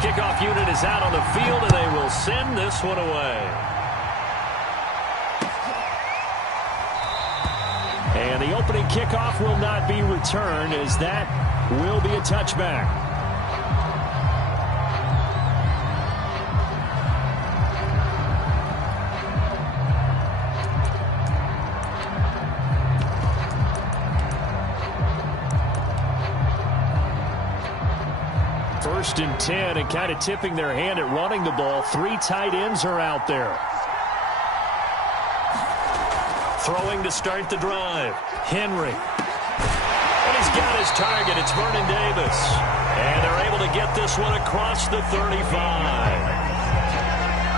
kickoff unit is out on the field, and they will send this one away. And the opening kickoff will not be returned, as that will be a touchback. First and 10, and kind of tipping their hand at running the ball. 3 tight ends are out there. Throwing to start the drive. Henry. And he's got his target. It's Vernon Davis. And they're able to get this one across the 35.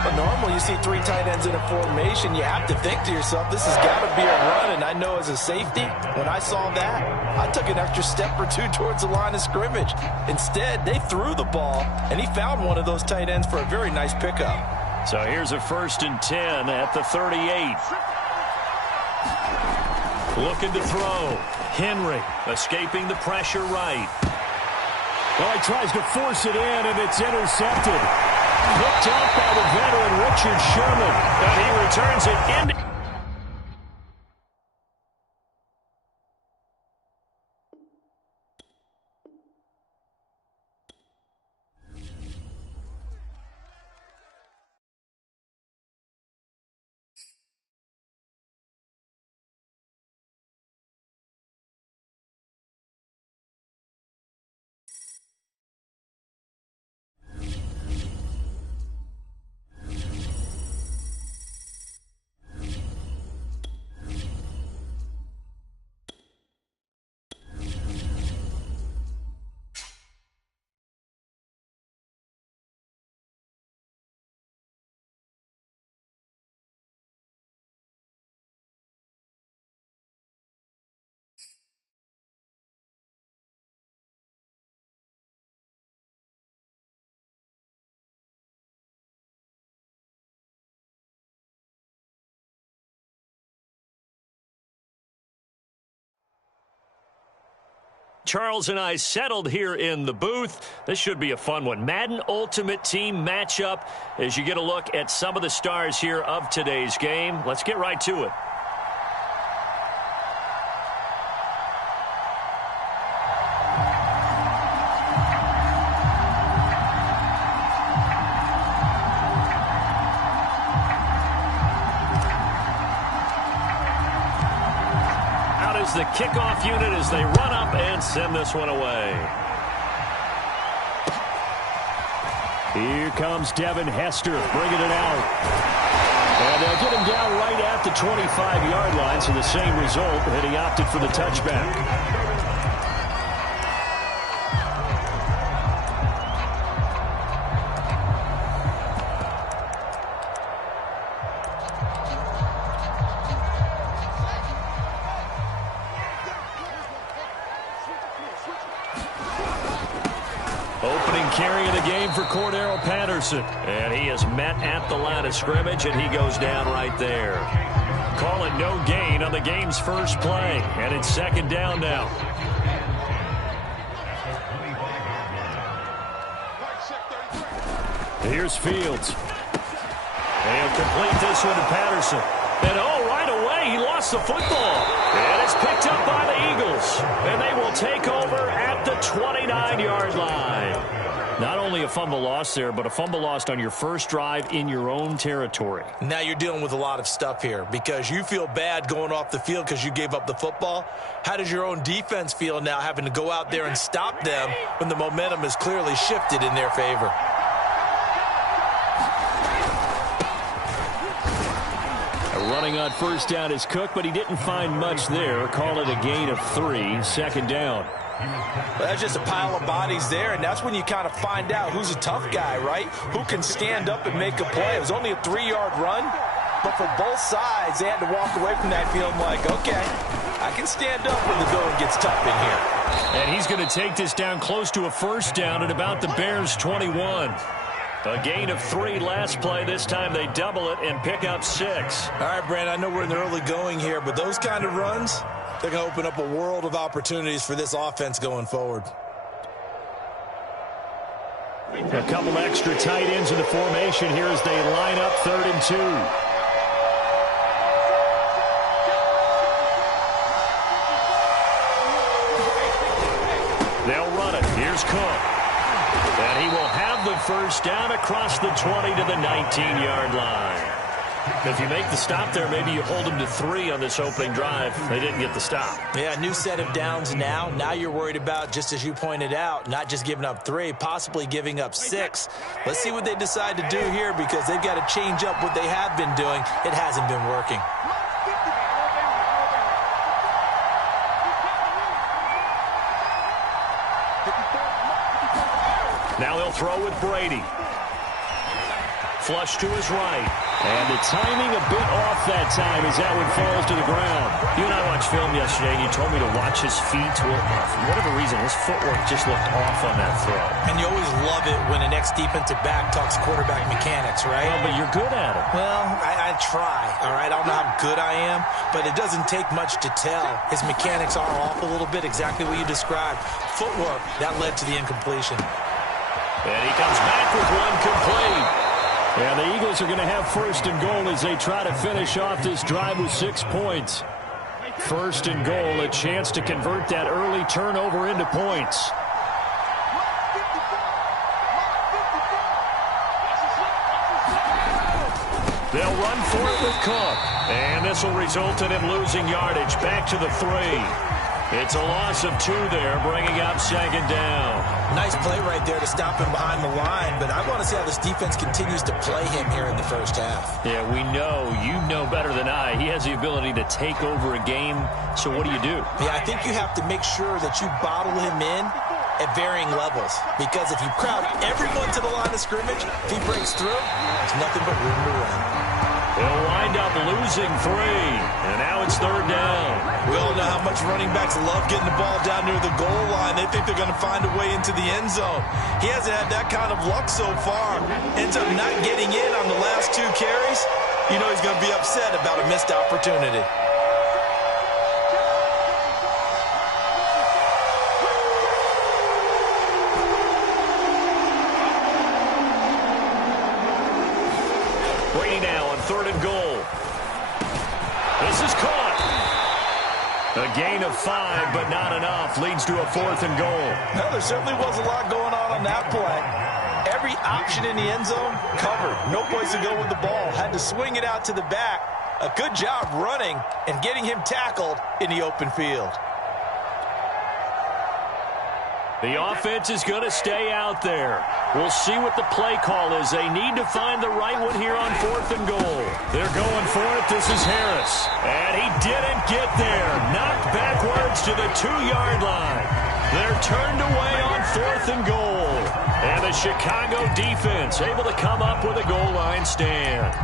But normally you see 3 tight ends in a formation, you have to think to yourself, this has got to be a run. And I know as a safety, when I saw that, I took an extra step or 2 towards the line of scrimmage. Instead, they threw the ball, and he found one of those tight ends for a very nice pickup. So here's a first and 10 at the 38. Looking to throw. Henry escaping the pressure right. Well, he tries to force it in, and it's intercepted. Picked up by the veteran Richard Sherman. And he returns it in. Charles and I settled here in the booth. This should be a fun one. Madden Ultimate Team matchup as you get a look at some of the stars here of today's game. Let's get right to it. The kickoff unit as they run up and send this one away. Here comes Devin Hester bringing it out. And they'll get him down right at the 25-yard line, so the same result, and he opted for the touchback. Carry of the game for Cordero Patterson. And he is met at the line of scrimmage, and he goes down right there. Call it no gain on the game's first play. And it's second down now. Here's Fields. And he'll complete this one to Patterson. And right away, he lost the football. And it's picked up by the Eagles. And they will take over at the 29-yard line. Not only a fumble loss there, but a fumble lost on your first drive in your own territory. Now you're dealing with a lot of stuff here because you feel bad going off the field because you gave up the football. How does your own defense feel now having to go out there and stop them when the momentum is clearly shifted in their favor? Running on first down is Cook, but he didn't find much there. Call it a gain of 3, second down. Well, that's just a pile of bodies there, and that's when you kind of find out who's a tough guy, right? Who can stand up and make a play. It was only a 3-yard run, but for both sides, they had to walk away from that feeling like, okay, I can stand up when the going gets tough in here. And he's going to take this down close to a first down at about the Bears' 21. A gain of 3 last play. This time they double it and pick up 6. All right, Brandon, I know we're in the early going here, but those kind of runs, they're going to open up a world of opportunities for this offense going forward. A couple extra tight ends in the formation here as they line up 3rd and 2. They'll run it. Here's Cook. And he will have the first down across the 20 to the 19-yard line. If you make the stop there, maybe you hold them to 3 on this opening drive. They didn't get the stop. Yeah, new set of downs now. Now you're worried about, just as you pointed out, not just giving up 3, possibly giving up 6. Let's see what they decide to do here because they've got to change up what they have been doing. It hasn't been working. Now they'll throw with Brady. Flush to his right. And the timing a bit off that time as that one falls to the ground. You and I watched film yesterday, and you told me to watch his feet. Well, for whatever reason, his footwork just looked off on that throw. And you always love it when an ex-defensive back talks quarterback mechanics, right? Well, but you're good at it. Well, I try, all right? I don't know how good I am, but it doesn't take much to tell. His mechanics are off a little bit, exactly what you described. Footwork, that led to the incompletion. And he comes back with one complete. And the Eagles are going to have 1st and goal as they try to finish off this drive with 6 points. 1st and goal, a chance to convert that early turnover into points. They'll run for it with Cook. And this will result in him losing yardage back to the 3. It's a loss of 2 there, bringing up 2nd down. Nice play right there to stop him behind the line, but I want to see how this defense continues to play him here in the first half. Yeah, we know. You know better than I. He has the ability to take over a game, so what do? Yeah, I think you have to make sure that you bottle him in at varying levels, because if you crowd everyone to the line of scrimmage, if he breaks through, there's nothing but room to run. They'll wind up losing 3, and now it's 3rd down. We all know how much running backs love getting the ball down near the goal line. They think they're going to find a way into the end zone. He hasn't had that kind of luck so far. Ends up not getting in on the last 2 carries. You know he's going to be upset about a missed opportunity. Brady now on 3rd and goal. This is caught. A gain of 5, but not enough. Leads to a 4th and goal. No, there certainly was a lot going on that play. Every option in the end zone covered. No place to go with the ball. Had to swing it out to the back. A good job running and getting him tackled in the open field. The offense is going to stay out there. We'll see what the play call is. They need to find the right one here on 4th and goal. They're going for it. This is Harris. And he didn't get there. Knocked backwards to the 2-yard line. They're turned away on 4th and goal. And the Chicago defense able to come up with a goal line stand.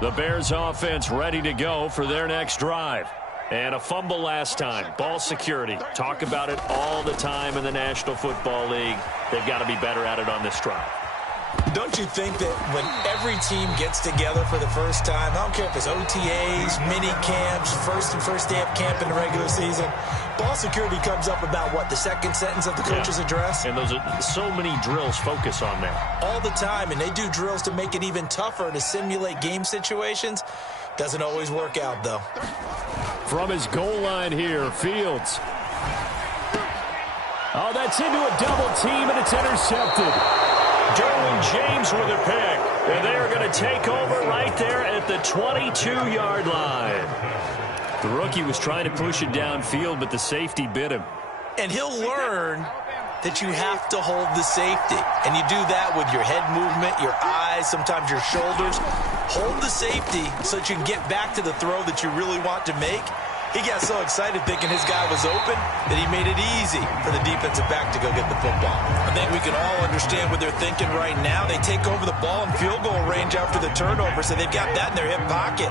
The Bears offense ready to go for their next drive. And a fumble last time. Ball security. Talk about it all the time in the National Football League. They've got to be better at it on this drive. Don't you think that when every team gets together for the first time, I don't care if it's OTAs, mini camps, first day of camp in the regular season, ball security comes up about, what, the second sentence of the coach's address? And those are so many drills focus on that. All the time, and they do drills to make it even tougher to simulate game situations. Doesn't always work out, though. From his goal line here, Fields. Oh, that's into a double team, and it's intercepted. Derwin James with a pick. And they are going to take over right there at the 22-yard line. The rookie was trying to push it downfield, but the safety bit him. And he'll learn that you have to hold the safety. And you do that with your head movement, your eyes, sometimes your shoulders. Hold the safety so that you can get back to the throw that you really want to make. He got so excited thinking his guy was open that he made it easy for the defensive back to go get the football. I think we can all understand what they're thinking right now. They take over the ball in field goal range after the turnover, so they've got that in their hip pocket.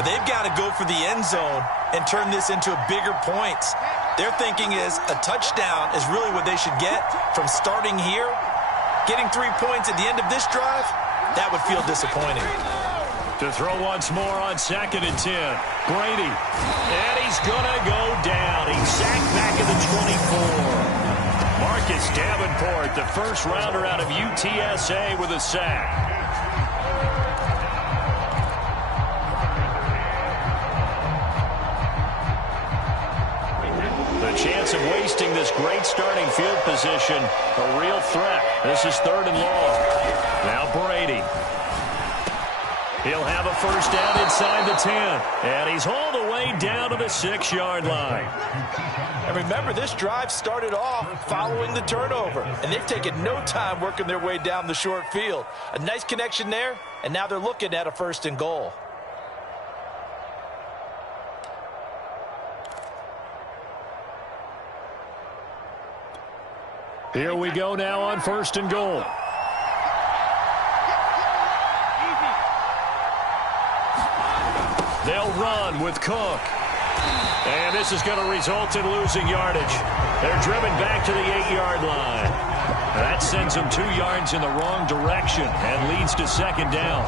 But they've got to go for the end zone and turn this into bigger points. Their thinking is a touchdown is really what they should get from starting here. Getting 3 points at the end of this drive, that would feel disappointing. To throw once more on 2nd and 10. Brady. And he's going to go down. He's sacked back at the 24. Marcus Davenport, the first rounder out of UTSA with a sack. The chance of wasting this great starting field position, a real threat. This is 3rd and long. Now Brady. He'll have a first down inside the 10. And he's hauled away down to the 6-yard line. And remember, this drive started off following the turnover. And they've taken no time working their way down the short field. A nice connection there, and now they're looking at a 1st and goal. Here we go now on 1st and goal. They'll run with Cook. And this is going to result in losing yardage. They're driven back to the 8-yard line. That sends them 2 yards in the wrong direction and leads to 2nd down.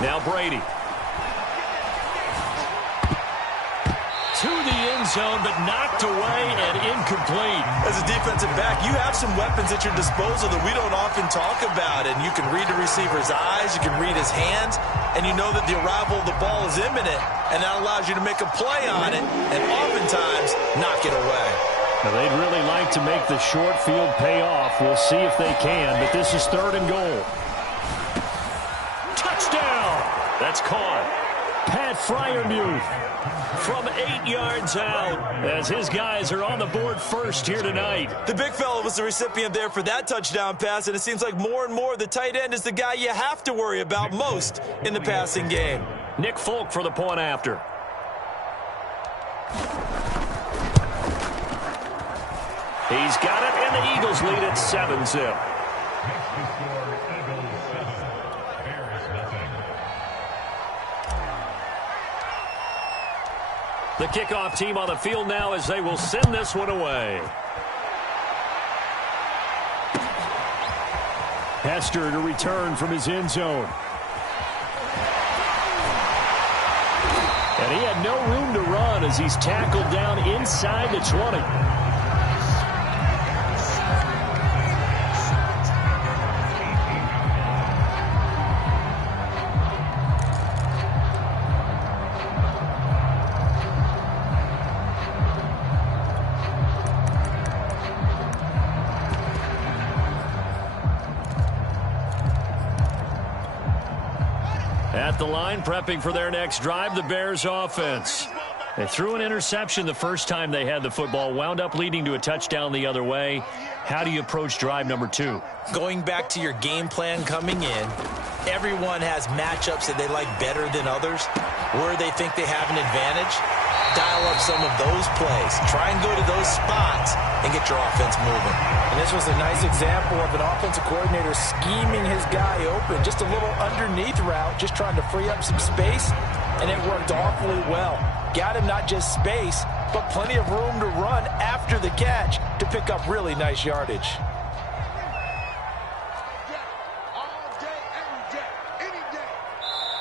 Now Brady. To the end zone, but knocked away and incomplete. As a defensive back, you have some weapons at your disposal that we don't often talk about. And you can read the receiver's eyes, you can read his hands, and you know that the arrival of the ball is imminent. And that allows you to make a play on it and oftentimes knock it away. Now, they'd really like to make the short field pay off. We'll see if they can, but this is 3rd and goal. Touchdown! That's caught. Pat Freiermuth from 8 yards out as his guys are on the board first here tonight. The big fella was the recipient there for that touchdown pass, and it seems like more and more the tight end is the guy you have to worry about most in the passing game. Nick Folk for the point after. He's got it, and the Eagles lead at 7-zip. The kickoff team on the field now as they will send this one away. Hester to return from his end zone. And he had no room to run as he's tackled down inside the 20. At the line, prepping for their next drive, the Bears offense. They threw an interception the first time they had the football, wound up leading to a touchdown the other way. How do you approach drive number 2? Going back to your game plan coming in, everyone has matchups that they like better than others, where they think they have an advantage. Dial up some of those plays. Try and go to those spots and get your offense moving. And this was a nice example of an offensive coordinator scheming his guy open. Just a little underneath route, just trying to free up some space, and it worked awfully well. Got him not just space, but plenty of room to run after the catch to pick up really nice yardage.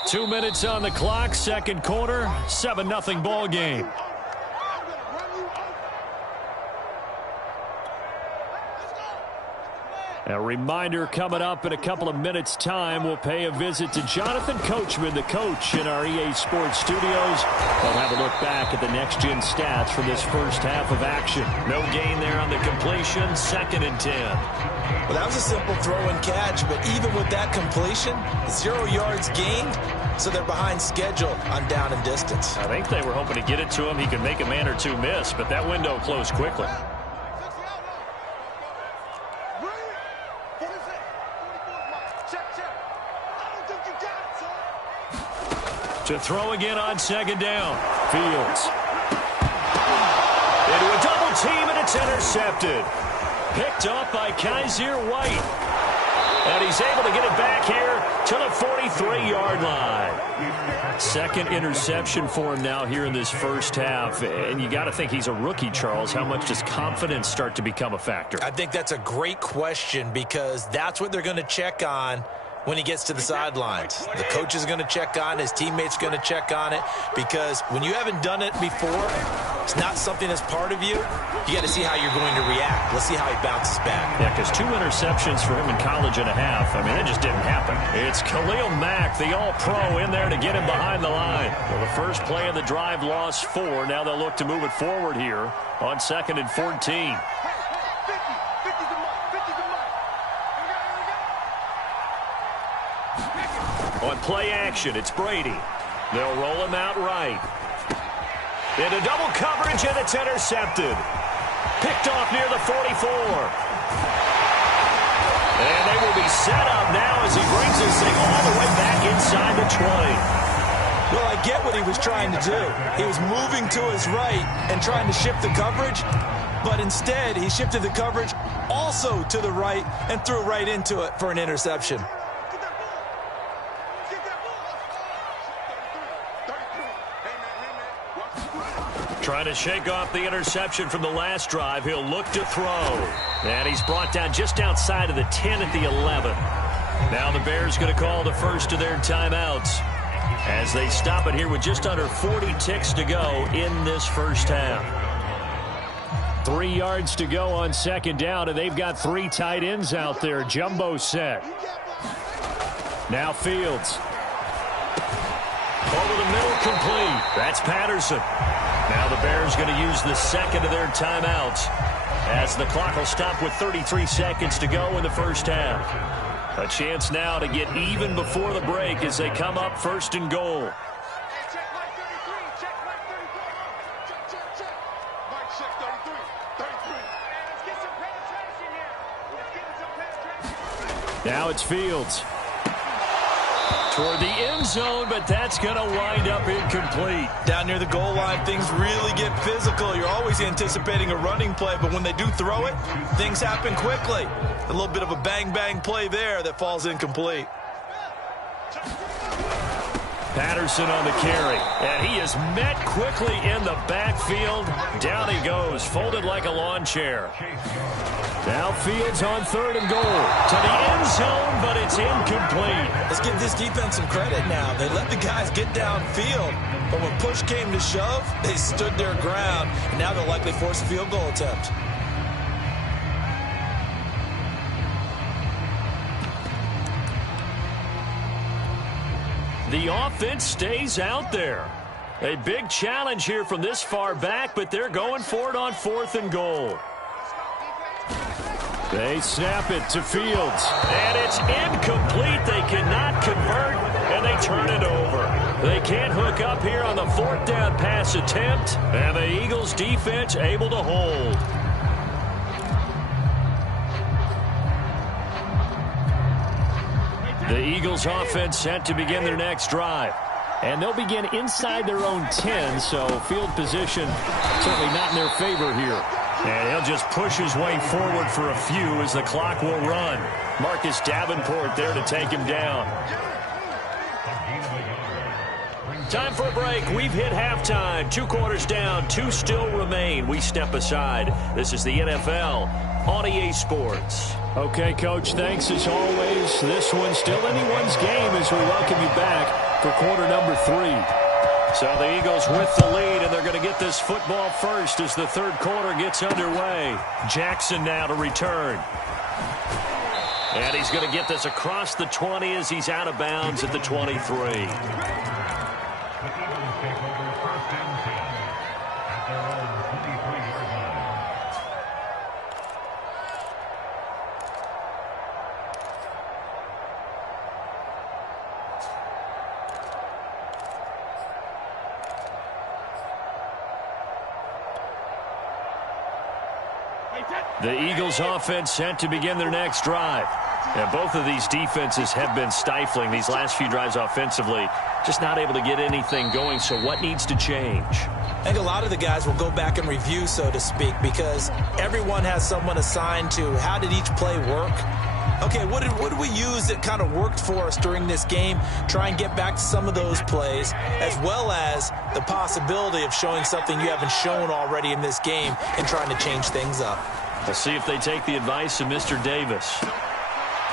Two minutes on the clock, second quarter, 7-0 ball game. A reminder coming up in a couple of minutes' time. We'll pay a visit to Jonathan Coachman, the coach in our EA Sports studios. We'll have a look back at the next-gen stats from this first half of action. No gain there on the completion, 2nd and 10. Well, that was a simple throw and catch, but even with that completion, 0 yards gained, so they're behind schedule on down and distance. I think they were hoping to get it to him. He could make a man or two miss, but that window closed quickly. To throw again on 2nd down. Fields. Into a double team, and it's intercepted. Picked up by Kaiser White. And he's able to get it back here to the 43-yard line. Second interception for him now here in this first half. And you got to think he's a rookie, Charles. How much does confidence start to become a factor? I think that's a great question because that's what they're going to check on when he gets to the sidelines. The coach is going to check on it. His teammates are going to check on it because when you haven't done it before, it's not something that's part of you. You got to see how you're going to react. Let's see how he bounces back. Yeah, because 2 interceptions for him in college and a half. I mean, that just didn't happen. It's Khalil Mack, the all-pro, in there to get him behind the line. Well, the first play of the drive lost 4. Now they'll look to move it forward here on 2nd and 14. On play action, it's Brady. They'll roll him out right. Into double coverage, and it's intercepted. Picked off near the 44. And they will be set up now as he brings this thing all the way back inside the 20. Well, I get what he was trying to do. He was moving to his right and trying to shift the coverage, but instead he shifted the coverage also to the right and threw right into it for an interception. Trying to shake off the interception from the last drive. He'll look to throw. And he's brought down just outside of the 10 at the 11. Now the Bears going to call the first of their timeouts as they stop it here with just under 40 ticks to go in this first half. 3 yards to go on 2nd down, and they've got 3 tight ends out there. Jumbo set. Now Fields. Over the middle, complete. That's Patterson. Now the Bears going to use the second of their timeouts as the clock will stop with 33 seconds to go in the first half. A chance now to get even before the break as they come up 1st and goal. Now it's Fields. Toward the end zone, but that's going to wind up incomplete. Down near the goal line, things really get physical. You're always anticipating a running play, but when they do throw it, things happen quickly. A little bit of a bang-bang play there that falls incomplete. Patterson on the carry, and he is met quickly in the backfield. Down he goes, folded like a lawn chair. Now Fields on 3rd and goal. To the end zone, but it's incomplete. Let's give this defense some credit now. They let the guys get downfield, but when push came to shove, they stood their ground, and now they'll likely force a field goal attempt. The offense stays out there. A big challenge here from this far back, but they're going for it on 4th and goal. They snap it to Fields, and it's incomplete. They cannot convert, and they turn it over. They can't hook up here on the 4th down pass attempt, and the Eagles defense able to hold. The Eagles offense set to begin their next drive. And they'll begin inside their own 10, so field position certainly not in their favor here. And he'll just push his way forward for a few as the clock will run. Marcus Davenport there to take him down. Time for a break. We've hit halftime. 2 quarters down, 2 still remain. We step aside. This is the NFL on EA Sports. Okay, Coach, thanks as always. This one's still anyone's game as we welcome you back for quarter number 3. So the Eagles with the lead, and they're going to get this football first as the 3rd quarter gets underway. Jackson now to return. And he's going to get this across the 20 as he's out of bounds at the 23. The Eagles offense set to begin their next drive. And both of these defenses have been stifling these last few drives offensively. Just not able to get anything going, so what needs to change? I think a lot of the guys will go back and review, so to speak, because everyone has someone assigned to how did each play work, Okay, what did we use that kind of worked for us during this game? Try and get back to some of those plays, as well as the possibility of showing something you haven't shown already in this game and trying to change things up. We'll see if they take the advice of Mr. Davis.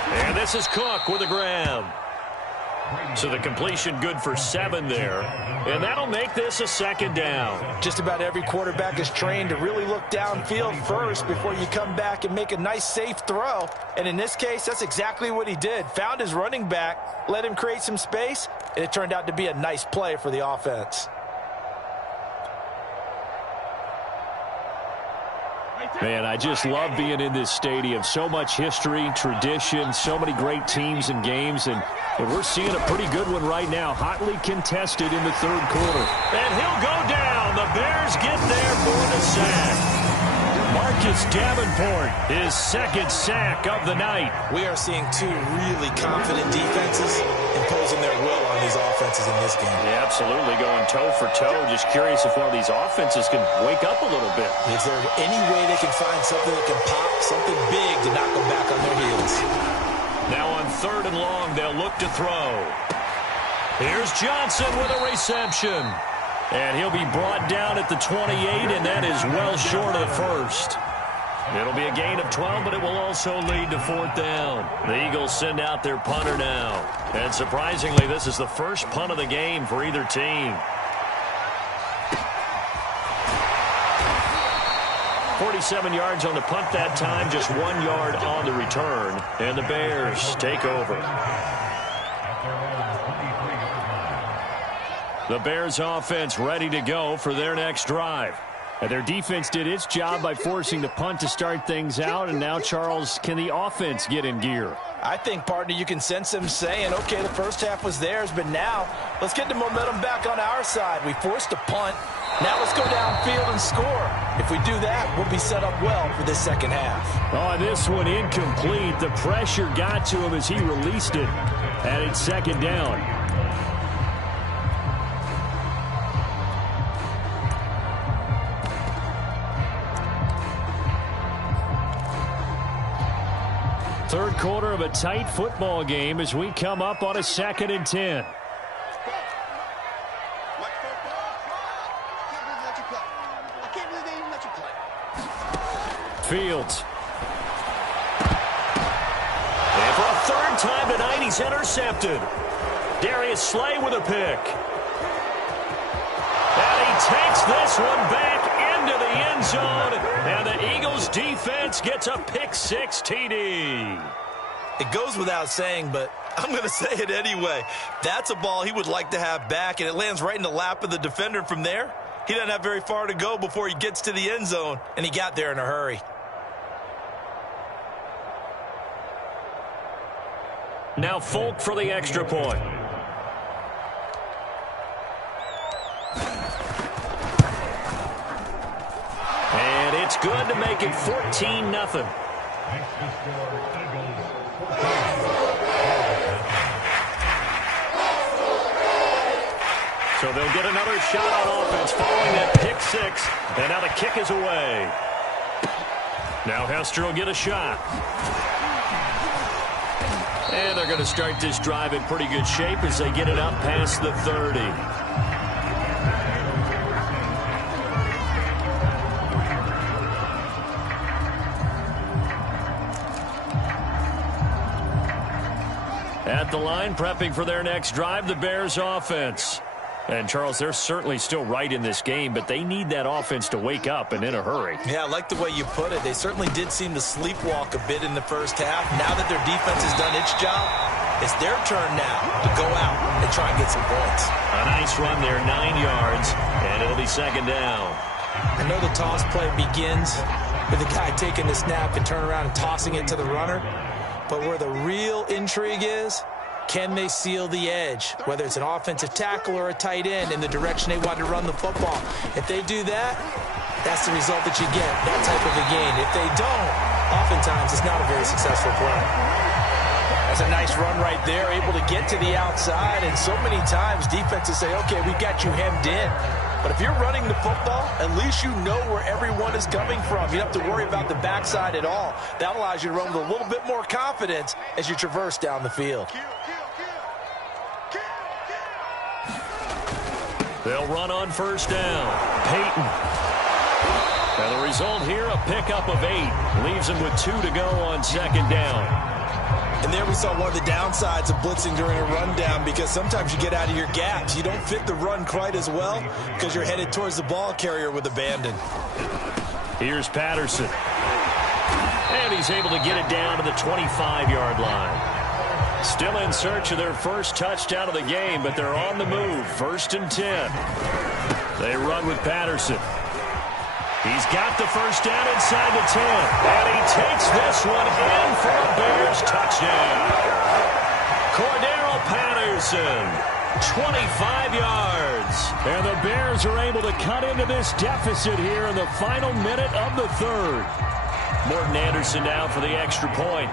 And this is Cook with a grab. So the completion good for 7 there. And that'll make this a 2nd down. Just about every quarterback is trained to really look downfield first before you come back and make a nice, safe throw. And in this case, that's exactly what he did. Found his running back, let him create some space, and it turned out to be a nice play for the offense. Man, I just love being in this stadium. So much history, tradition, so many great teams and games, and we're seeing a pretty good one right now, hotly contested in the 3rd quarter. And he'll go down. The Bears get there for the sack. Marcus Davenport, his 2nd sack of the night. We are seeing 2 really confident defenses imposing their will on these offenses in this game. Yeah, absolutely, going toe for toe. Just curious if one of these offenses can wake up a little bit. Is there any way they can find something that can pop, something big to knock them back on their heels? Now on 3rd and long, they'll look to throw. Here's Johnson with a reception. And he'll be brought down at the 28, and that is well short of the 1st. It'll be a gain of 12, but it will also lead to 4th down. The Eagles send out their punter now. And surprisingly, this is the first punt of the game for either team. 47 yards on the punt that time, just 1 yard on the return. And the Bears take over. The Bears offense ready to go for their next drive. And their defense did its job by forcing the punt to start things out. And now, Charles, can the offense get in gear? I think, partner, you can sense them saying, okay, the first half was theirs, but now let's get the momentum back on our side. We forced a punt. Now let's go downfield and score. If we do that, we'll be set up well for this 2nd half. Oh, this one incomplete. The pressure got to him as he released it. And it's 2nd down. Third quarter of a tight football game as we come up on a 2nd and 10. Fields. And for a 3rd time tonight, he's intercepted. Darius Slay with a pick. And he takes this one back into the end zone. And the Eagles defense gets a pick-6 TD. It goes without saying, but I'm going to say it anyway. That's a ball he would like to have back, and it lands right in the lap of the defender from there. He doesn't have very far to go before he gets to the end zone, and he got there in a hurry. Now Folk for the extra point. And it's good to make it 14-0. So they'll get another shot on offense following that pick-6. And now the kick is away. Now Hester will get a shot. And they're going to start this drive in pretty good shape as they get it up past the 30. At the line, prepping for their next drive, the Bears offense. And, Charles, they're certainly still right in this game, but they need that offense to wake up and in a hurry. Yeah, I like the way you put it. They certainly did seem to sleepwalk a bit in the first half. Now that their defense has done its job, it's their turn now to go out and try and get some points. A nice run there, 9 yards, and it'll be 2nd down. I know the toss play begins with the guy taking the snap and turn around and tossing it to the runner. But where the real intrigue is, can they seal the edge, whether it's an offensive tackle or a tight end, in the direction they want to run the football? If they do that, that's the result that you get, that type of a gain. If they don't, oftentimes it's not a very successful play. That's a nice run right there, able to get to the outside, and so many times defenses say, okay, we've got you hemmed in. But if you're running the football, at least you know where everyone is coming from. You don't have to worry about the backside at all. That allows you to run with a little bit more confidence as you traverse down the field. They'll run on first down. Peyton. And the result here, a pickup of 8. Leaves him with 2 to go on second down. And there we saw one of the downsides of blitzing during a rundown, because sometimes you get out of your gaps. You don't fit the run quite as well because you're headed towards the ball carrier with abandon. Here's Patterson. And he's able to get it down to the 25-yard line. Still in search of their first touchdown of the game, but they're on the move. 1st and 10. They run with Patterson. He's got the first down inside the 10. And he takes this one in for a Bears touchdown. Cordero Patterson, 25 yards. And the Bears are able to cut into this deficit here in the final minute of the 3rd. Morton Anderson now for the extra point.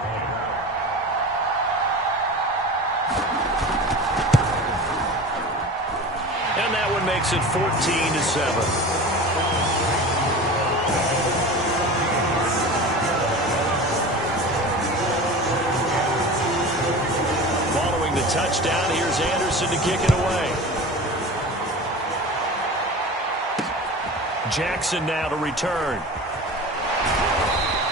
And that one makes it 14-7. Touchdown. Here's Anderson to kick it away. Jackson now to return.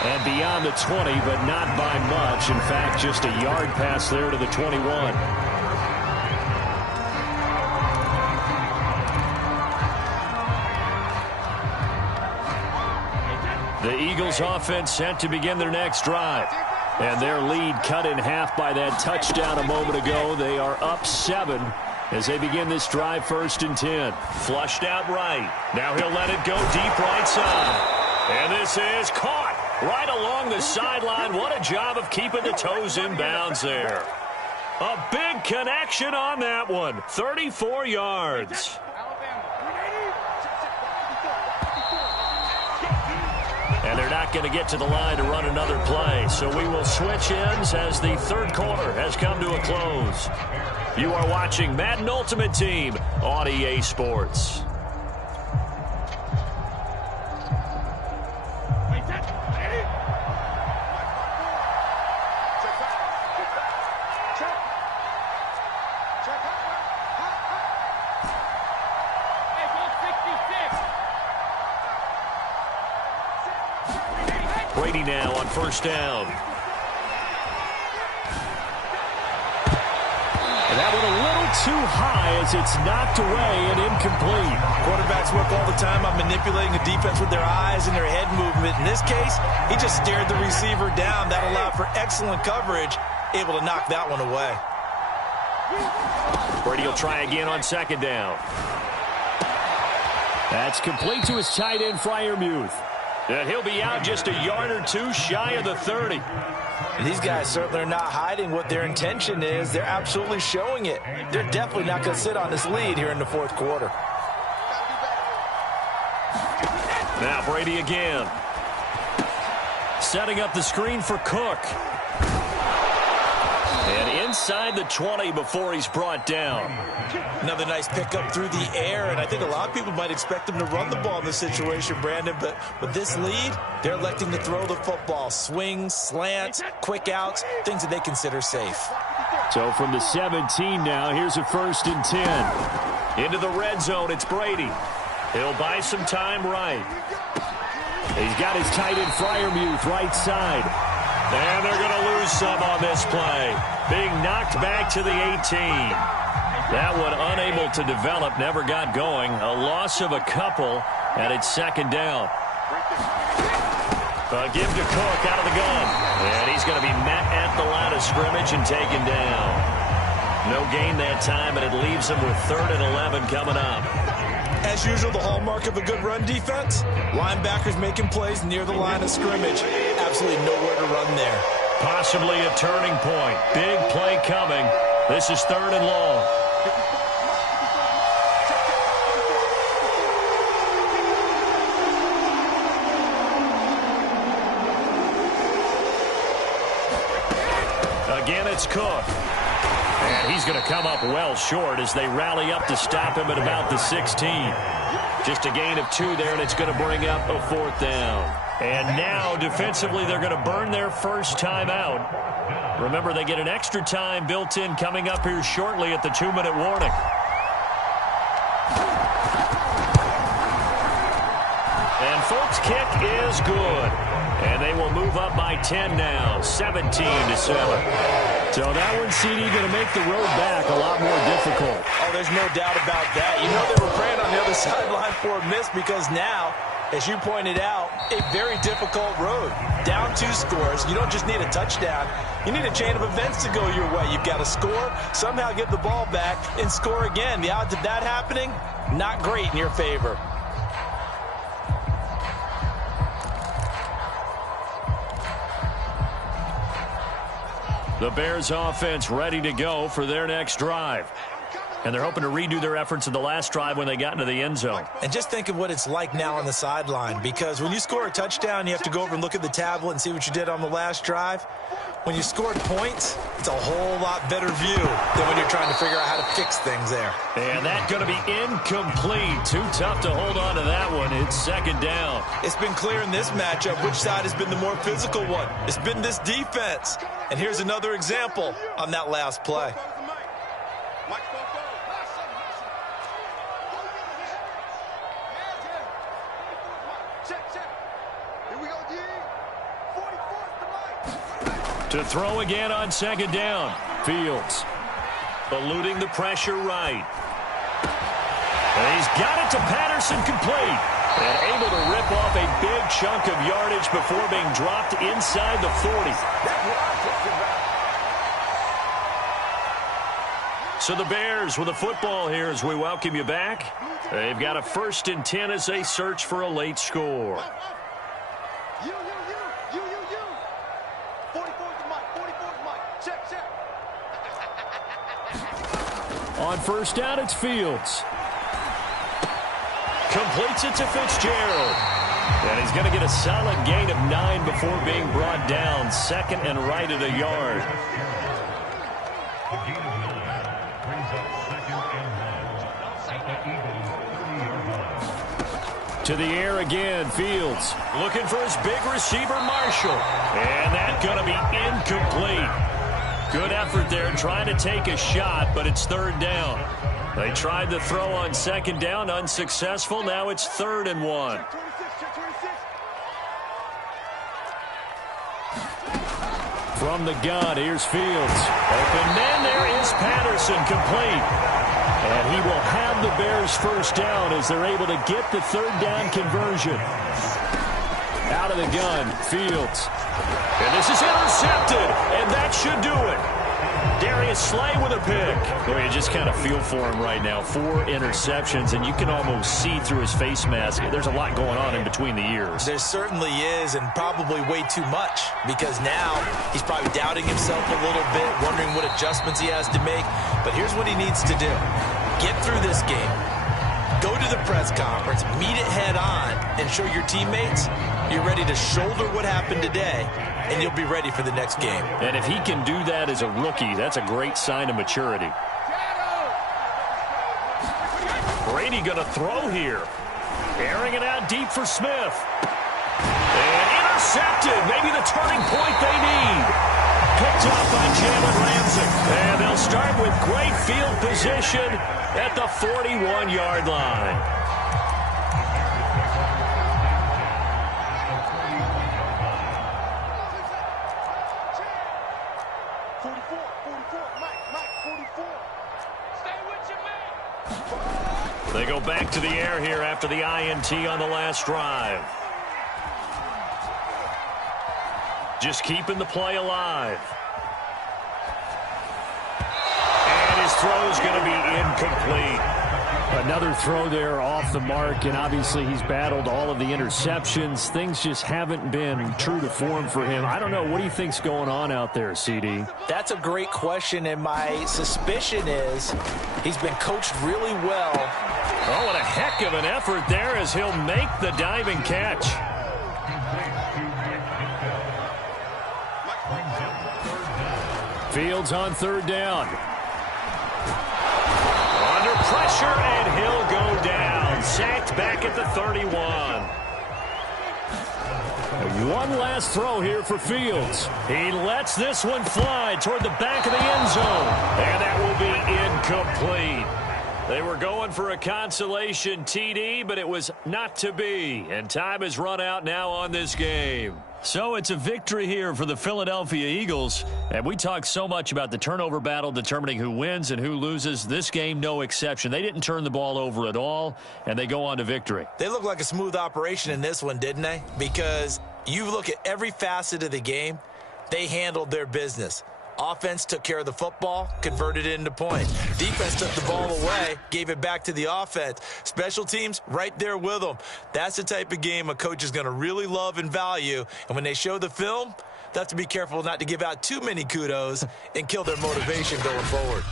And beyond the 20, but not by much. In fact, just a yard pass there to the 21. The Eagles offense set to begin their next drive. And their lead cut in half by that touchdown a moment ago. They are up 7 as they begin this drive. 1st and 10. Flushed out right. Now he'll let it go deep right side. And this is caught right along the sideline. What a job of keeping the toes in bounds there. A big connection on that one. 34 yards. And they're not going to get to the line to run another play. So we will switch ends as the 3rd quarter has come to a close. You are watching Madden Ultimate Team on EA Sports. Brady now on first down. And that one a little too high as it's knocked away and incomplete. Quarterbacks work all the time on manipulating the defense with their eyes and their head movement. In this case, he just stared the receiver down. That allowed for excellent coverage, able to knock that one away. Brady will try again on second down. That's complete to his tight end, Freiermuth. And he'll be out just a yard or 2 shy of the 30. And these guys certainly are not hiding what their intention is. They're absolutely showing it. They're definitely not going to sit on this lead here in the 4th quarter. Now Brady again. Setting up the screen for Cook. And inside the 20 before he's brought down. Another nice pickup through the air, and I think a lot of people might expect them to run the ball in this situation, Brandon, but with this lead, they're electing to throw the football. Swings, slants, quick outs, things that they consider safe. So from the 17 now, here's a 1st and 10. Into the red zone, it's Brady. He'll buy some time right. He's got his tight end Freiermuth right side. And they're going to lose some on this play. Being knocked back to the 18. That one unable to develop, never got going. A loss of a couple, and it's second down. Give to Cook out of the gun. And he's going to be met at the line of scrimmage and taken down. No gain that time, and it leaves him with 3rd and 11 coming up. As usual, the hallmark of a good run defense, linebackers making plays near the line of scrimmage. Absolutely nowhere to run there. Possibly a turning point. Big play coming. This is 3rd and long. Again, it's Cook. And he's going to come up well short as they rally up to stop him at about the 16. Just a gain of 2 there, and it's going to bring up a 4th down. And now, defensively, they're going to burn their first time out. Remember, they get an extra time built in coming up here shortly at the 2-minute warning. And folks, kick is good. And they will move up by 10 now, 17-7. So that one, CD, going to make the road back a lot more difficult. Oh, there's no doubt about that. You know they were praying on the other sideline for a miss because now, as you pointed out, a very difficult road. Down 2 scores. You don't just need a touchdown. You need a chain of events to go your way. You've got to score, somehow get the ball back, and score again. The odds of that happening, not great in your favor. The Bears offense ready to go for their next drive. And they're hoping to redo their efforts in the last drive when they got into the end zone. And just think of what it's like now on the sideline, because when you score a touchdown, you have to go over and look at the tablet and see what you did on the last drive. When you scored points, it's a whole lot better view than when you're trying to figure out how to fix things there. And that's going to be incomplete. Too tough to hold on to that one. It's 2nd down. It's been clear in this matchup which side has been the more physical one. It's been this defense. And here's another example on that last play. To throw again on 2nd down. Fields eluding the pressure right. And he's got it to Patterson, complete. And able to rip off a big chunk of yardage before being dropped inside the 40. So the Bears with a football here as we welcome you back. They've got a 1st and 10 as they search for a late score. On 1st down, it's Fields. Completes it to Fitzgerald. And he's going to get a solid gain of 9 before being brought down. 2nd and right at a yard. To the air again, Fields. Looking for his big receiver, Marshall. And that's going to be incomplete. Good effort there trying to take a shot, but it's 3rd down. They tried the throw on 2nd down, unsuccessful. Now it's 3rd and 1. From the gun, here's Fields. Open man, there is Patterson, complete. And he will have the Bears 1st down as they're able to get the 3rd down conversion. Out of the gun, Fields. And this is intercepted, and that should do it. Darius Slay with a pick. Boy, you just kind of feel for him right now. 4 interceptions, and you can almost see through his face mask. There's a lot going on in between the ears. There certainly is, and probably way too much, because now he's probably doubting himself a little bit, wondering what adjustments he has to make. But here's what he needs to do. Get through this game. Go to the press conference, meet it head on, and show your teammates you're ready to shoulder what happened today, and you'll be ready for the next game. And if he can do that as a rookie, that's a great sign of maturity. Brady going to throw here. Airing it out deep for Smith. And intercepted. Maybe the turning point they need. Picked up by Jalen Ramsey. And they'll start with great field position at the 41-yard line. They go back to the air here after the INT on the last drive. Just keeping the play alive. And his throw is going to be incomplete. Another throw there off the mark, and obviously he's battled all of the interceptions. Things just haven't been true to form for him. I don't know. What do you think's going on out there, CD? That's a great question, and my suspicion is he's been coached really well. Oh, what a heck of an effort there as he'll make the diving catch. Fields on 3rd down. Under pressure, and he'll go down. Sacked back at the 31. One last throw here for Fields. He lets this one fly toward the back of the end zone. And that will be incomplete. They were going for a consolation TD, but it was not to be. And time has run out now on this game. So it's a victory here for the Philadelphia Eagles. And we talk so much about the turnover battle determining who wins and who loses. This game, no exception. They didn't turn the ball over at all, and they go on to victory. They look like a smooth operation in this one, didn't they? Because you look at every facet of the game, they handled their business. Offense took care of the football, converted it into points. Defense took the ball away, gave it back to the offense. Special teams, right there with them. That's the type of game a coach is going to really love and value. And when they show the film, they have to be careful not to give out too many kudos and kill their motivation going forward.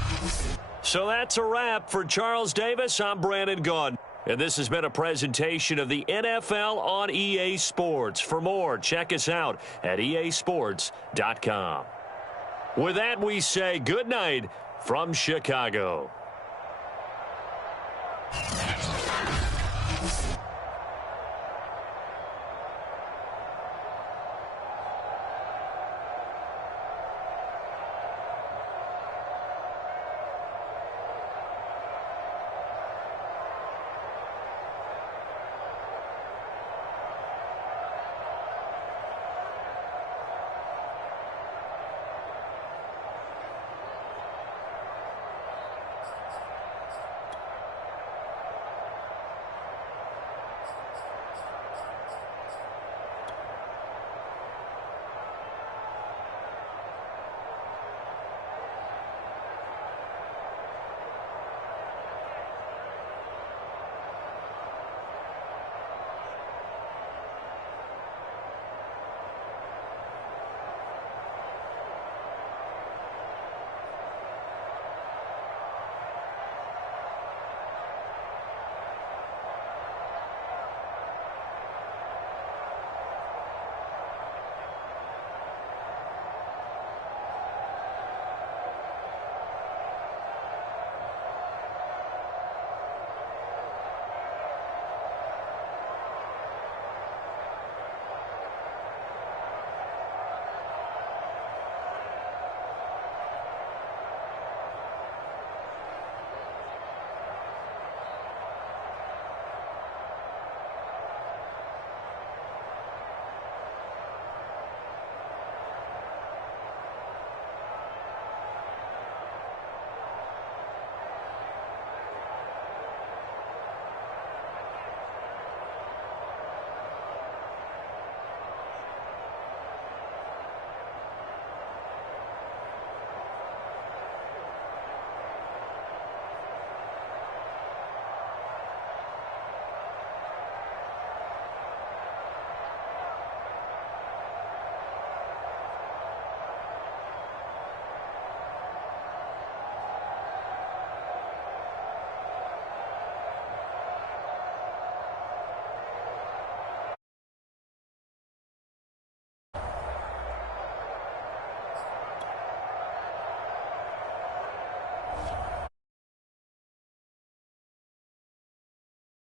So that's a wrap for Charles Davis. I'm Brandon Gaudin. And this has been a presentation of the NFL on EA Sports. For more, check us out at easports.com. With that, we say good night from Chicago.